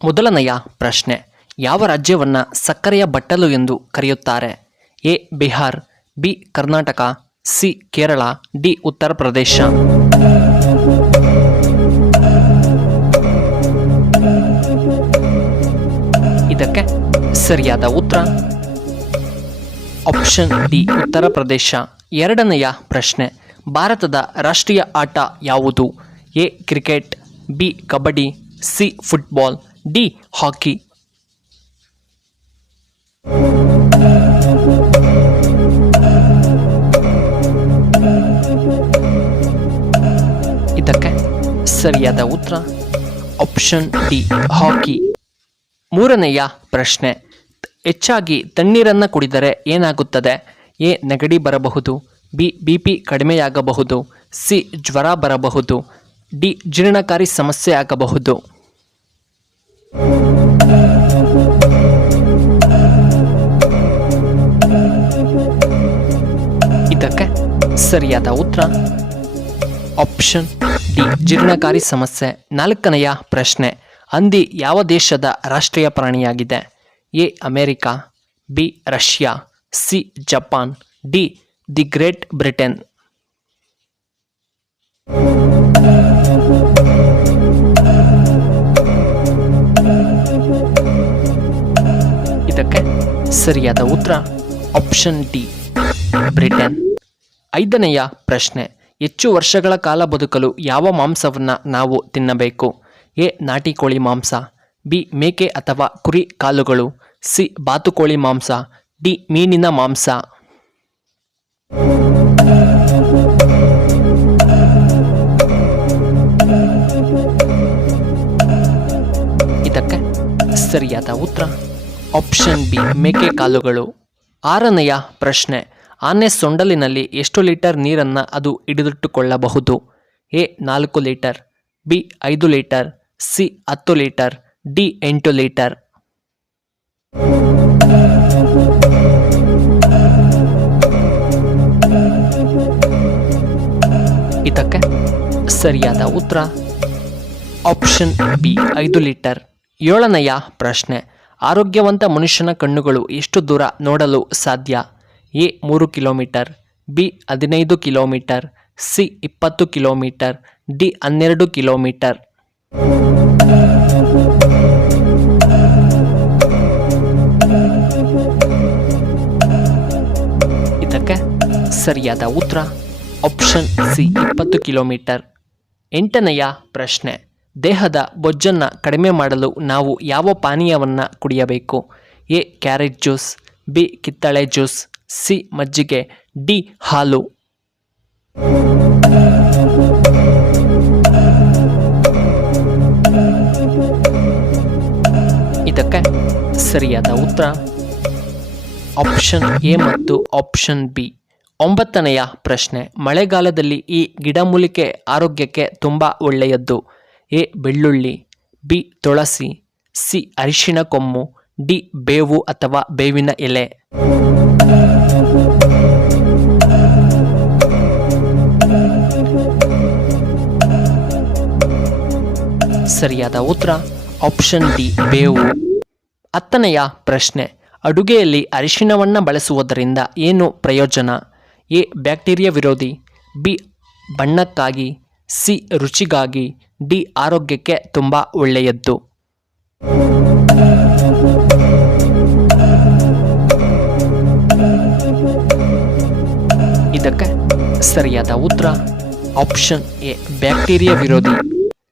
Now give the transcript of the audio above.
ಮೊದಲನೆಯ ಪ್ರಶ್ನೆ, ಯಾವ ರಾಜ್ಯವನ್ನು ಸಕ್ಕರೆಯ ಬಟ್ಟಲು ಎಂದು ಕರೆಯುತ್ತಾರೆ? A Bihar, B Karnataka, C Kerala, D Uttar Pradesh. ಇದಕ್ಕೆ ಸರಿಯಾದ ಉತ್ತರ ಆಪ್ಷನ್ ಡಿ ಉತ್ತರ ಪ್ರದೇಶ. ಎರಡನೆಯ ಪ್ರಶ್ನೆ, ಭಾರತದ ರಾಷ್ಟ್ರೀಯ ಆಟ ಯಾವುದು? A cricket, B kabaddi, C football, D hockey. ಇದಕ್ಕೆ ಸರಿಯಾದ ಉತ್ತರ ಆಪ್ಷನ್ ಡಿ ಹಾಕಿ. ಮೂರನೆಯ ಪ್ರಶ್ನೆ, ಹೆಚ್ಚಾಗಿ ತಣ್ಣೀರನ್ನು ಕುಡಿದರೆ ಏನಾಗುತ್ತದೆ? ಎ ನೆಗಡಿ ಬರಬಹುದು, ಬಿ ಬಿಪಿ ಕಡಿಮೆಯಾಗಬಹುದು, ಸಿ ಜ್ವರ ಬರಬಹುದು, ಡಿ ಜೀರ್ಣಕಾರಿ ಸಮಸ್ಯೆ ಆಗಬಹುದು. ಇದಕ್ಕೆ ಸರಿಯಾದ ಉತ್ತರ ಆಪ್ಷನ್ ಡಿ ಜೀರ್ಣಕಾರಿ ಸಮಸ್ಯೆ. ನಾಲ್ಕನೆಯ ಪ್ರಶ್ನೆ, ಹಂದಿ ಯಾವ ದೇಶದ ರಾಷ್ಟ್ರೀಯ ಪ್ರಾಣಿಯಾಗಿದೆ? A America, B Russia, C Japan, D the great Britain. ಇದಕ್ಕೆ ಸರಿಯಾದ ಉತ್ತರ ಆಪ್ಷನ್ ಡಿ ಬ್ರಿಟನ್. ಐದನೆಯ ಪ್ರಶ್ನೆ, ಹೆಚ್ಚು ವರ್ಷಗಳ ಕಾಲ ಬದುಕಲು ಯಾವ ಮಾಂಸವನ್ನು ನಾವು ತಿನ್ನಬೇಕು? ಎ ನಾಟಿ ಕೋಳಿ ಮಾಂಸ, ಬಿ ಮೇಕೆ ಅಥವಾ ಕುರಿ ಕಾಲುಗಳು, ಸಿ ಬಾತುಕೋಳಿ ಮಾಂಸ, ಡಿ ಮೀನಿನ ಮಾಂಸ. ಇದಕ್ಕೆ ಸರಿಯಾದ ಉತ್ತರ ಆಪ್ಷನ್ ಬಿ ಮೇಕೆ ಕಾಲುಗಳು. ಆರನೆಯ ಪ್ರಶ್ನೆ, ಆನೆ ಸೊಂಡಲಿನಲ್ಲಿ ಎಷ್ಟು ಲೀಟರ್ ನೀರನ್ನು ಅದು ಹಿಡಿದಿಟ್ಟುಕೊಳ್ಳಬಹುದು? A 4 litre, B 5 litre, C 10 litre, D 8 litre. ಇದಕ್ಕೆ ಸರಿಯಾದ ಉತ್ತರ ಆಪ್ಷನ್ ಬಿ 5 ಲೀಟರ್. ಏಳನೆಯ ಪ್ರಶ್ನೆ, ಆರೋಗ್ಯವಂತ ಮನುಷ್ಯನ ಕಣ್ಣುಗಳು ಎಷ್ಟು ದೂರ ನೋಡಲು ಸಾಧ್ಯ? A 3 kilometre, B 15 kilometre, C 20 kilometre, D 12 kilometre. ಇದಕ್ಕೆ ಸರಿಯಾದ ಉತ್ತರ ಆಪ್ಷನ್ ಸಿ 20 ಕಿಲೋಮೀಟರ್. ಎಂಟನೆಯ ಪ್ರಶ್ನೆ, ದೇಹದ ಬೊಜ್ಜನ್ನು ಕಡಿಮೆ ಮಾಡಲು ನಾವು ಯಾವ ಪಾನೀಯವನ್ನು ಕುಡಿಯಬೇಕು? ಎ ಕ್ಯಾರೆಟ್ ಜ್ಯೂಸ್, ಬಿ ಕಿತ್ತಳೆ ಜ್ಯೂಸ್, ಸಿ ಮಜ್ಜಿಗೆ, ಡಿ ಹಾಲು. ಇದಕ್ಕೆ ಸರಿಯಾದ ಉತ್ತರ ಆಪ್ಷನ್ ಎ ಮತ್ತು ಆಪ್ಷನ್ ಬಿ. ಒಂಬತ್ತನೆಯ ಪ್ರಶ್ನೆ, ಮಳೆಗಾಲದಲ್ಲಿ ಈ ಗಿಡಮೂಲಿಕೆ ಆರೋಗ್ಯಕ್ಕೆ ತುಂಬ ಒಳ್ಳೆಯದ್ದು. ಎ ಬೆಳ್ಳುಳ್ಳಿ, ಬಿ ತುಳಸಿ, ಸಿ ಅರಿಶಿಣ ಕೊಂಬು, ಡಿ ಬೇವು ಅಥವಾ ಬೇವಿನ ಎಲೆ. ಸರಿಯಾದ ಉತ್ತರ ಆಪ್ಷನ್ ಡಿ ಬೇವು. ಹತ್ತನೆಯ ಪ್ರಶ್ನೆ, ಅಡುಗೆಯಲ್ಲಿ ಅರಿಶಿಣವನ್ನು ಬಳಸುವುದರಿಂದ ಏನು ಪ್ರಯೋಜನ? ಎ ಬ್ಯಾಕ್ಟೀರಿಯಾ ವಿರೋಧಿ, ಬಿ ಬಣ್ಣಕ್ಕಾಗಿ, ಸಿ ರುಚಿಗಾಗಿ, ಡಿ ಆರೋಗ್ಯಕ್ಕೆ ತುಂಬ ಒಳ್ಳೆಯದ್ದು. ಇದಕ್ಕೆ ಸರಿಯಾದ ಉತ್ತರ ಆಪ್ಷನ್ ಎ ಬ್ಯಾಕ್ಟೀರಿಯಾ ವಿರೋಧಿ.